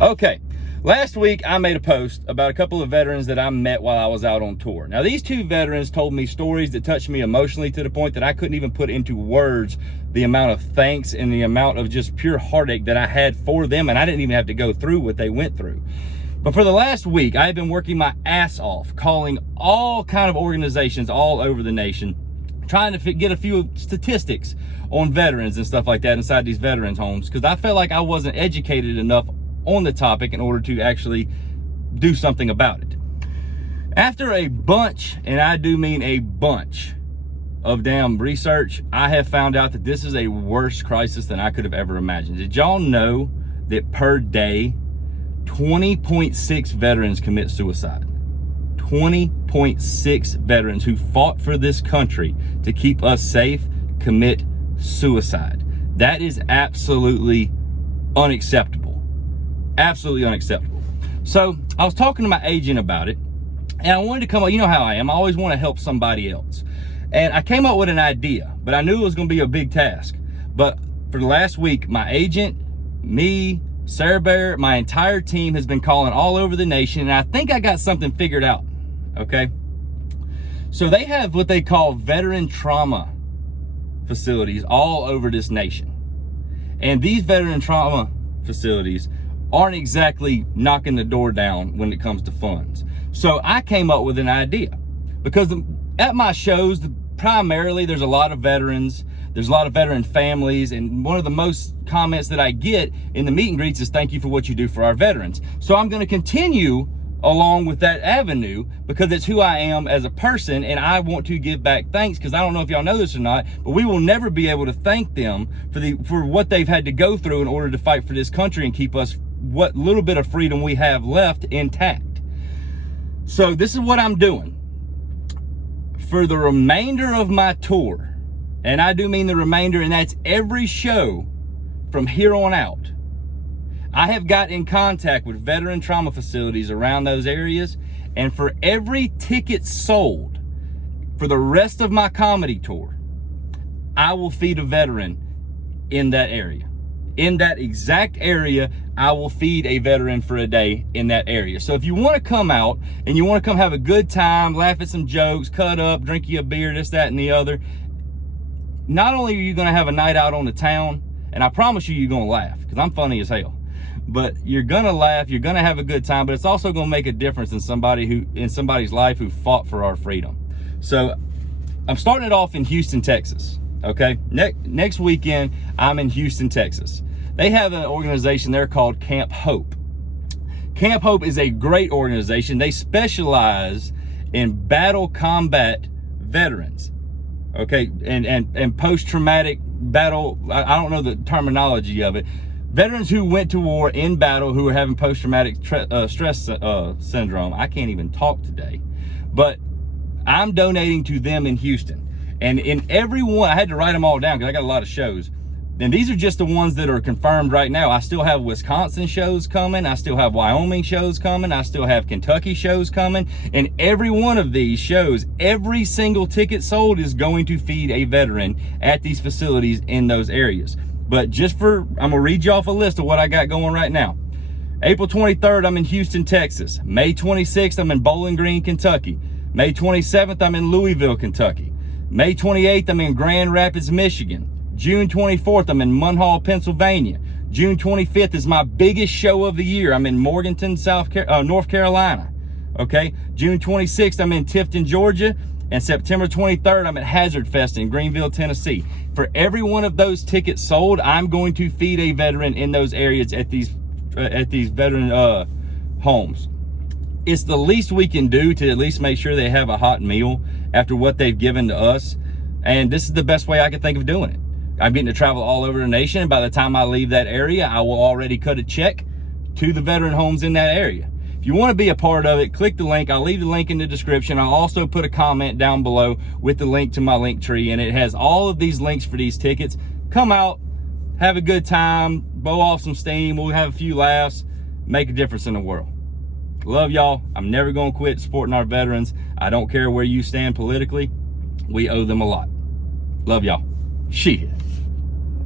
Okay, last week I made a post about a couple of veterans that I met while I was out on tour. Now, these two veterans told me stories that touched me emotionally to the point that I couldn't even put into words the amount of thanks and the amount of just pure heartache that I had for them, and I didn't even have to go through what they went through. But for the last week, I have been working my ass off, calling all kind of organizations all over the nation, trying to get a few statistics on veterans and stuff like that inside these veterans homes, because I felt like I wasn't educated enough on the topic in order to actually do something about it. After a bunch, and I do mean a bunch, of damn research, I have found out that this is a worse crisis than I could have ever imagined. Did y'all know that per day, 20.6 veterans commit suicide? 20.6 veterans who fought for this country to keep us safe commit suicide. That is absolutely unacceptable. Absolutely unacceptable. So I was talking to my agent about it, and I wanted to come up, you know how I am, I always want to help somebody else. And I came up with an idea, but I knew it was going to be a big task. But for the last week, my agent, me, Sarah Bear, my entire team has been calling all over the nation, and I think I got something figured out, okay? So they have what they call veteran trauma facilities all over this nation. And these veteran trauma facilities aren't exactly knocking the door down when it comes to funds. So I came up with an idea, because at my shows, primarily there's a lot of veterans, there's a lot of veteran families, and one of the most comments that I get in the meet and greets is thank you for what you do for our veterans. So I'm going to continue along with that avenue because it's who I am as a person, and I want to give back thanks, because I don't know if y'all know this or not, but we will never be able to thank them for what they've had to go through in order to fight for this country and keep us what little bit of freedom we have left intact. So this is what I'm doing. For the remainder of my tour, and I do mean the remainder, and that's every show from here on out, I have got in contact with veteran trauma facilities around those areas, and for every ticket sold for the rest of my comedy tour, I will feed a veteran in that area. In that exact area, I will feed a veteran for a day in that area. So if you want to come out and you want to come have a good time, laugh at some jokes, cut up, drink you a beer, this, that, and the other, not only are you going to have a night out on the town, and I promise you're going to laugh, because I'm funny as hell, but you're going to laugh, you're going to have a good time, but it's also going to make a difference in somebody's life who fought for our freedom. So I'm starting it off in Houston, Texas. Okay, next weekend, I'm in Houston, Texas. They have an organization there called Camp Hope. Camp Hope is a great organization. They specialize in battle combat veterans, okay, and post-traumatic battle, I don't know the terminology of it, veterans who went to war in battle who are having post-traumatic stress syndrome. I can't even talk today, but I'm donating to them in Houston. And in every one, I had to write them all down because I got a lot of shows. And these are just the ones that are confirmed right now. I still have Wisconsin shows coming. I still have Wyoming shows coming. I still have Kentucky shows coming. And every one of these shows, every single ticket sold is going to feed a veteran at these facilities in those areas. But I'm going to read you off a list of what I got going right now. April 23rd, I'm in Houston, Texas. May 26th, I'm in Bowling Green, Kentucky. May 27th, I'm in Louisville, Kentucky. May 28th, I'm in Grand Rapids, Michigan. June 24th, I'm in Munhall, Pennsylvania. June 25th is my biggest show of the year. I'm in Morganton, North Carolina. Okay. June 26th, I'm in Tifton, Georgia. And September 23rd, I'm at Hazard Fest in Greenville, Tennessee. For every one of those tickets sold, I'm going to feed a veteran in those areas at these veteran homes. It's the least we can do to at least make sure they have a hot meal after what they've given to us. And this is the best way I can think of doing it. I'm getting to travel all over the nation, and by the time I leave that area, I will already cut a check to the veteran homes in that area. If you want to be a part of it, click the link. I'll leave the link in the description. I'll also put a comment down below with the link to my link tree, and it has all of these links for these tickets. Come out, have a good time, blow off some steam, we'll have a few laughs, make a difference in the world. Love y'all. I'm never going to quit supporting our veterans. I don't care where you stand politically. We owe them a lot. Love y'all. Shit.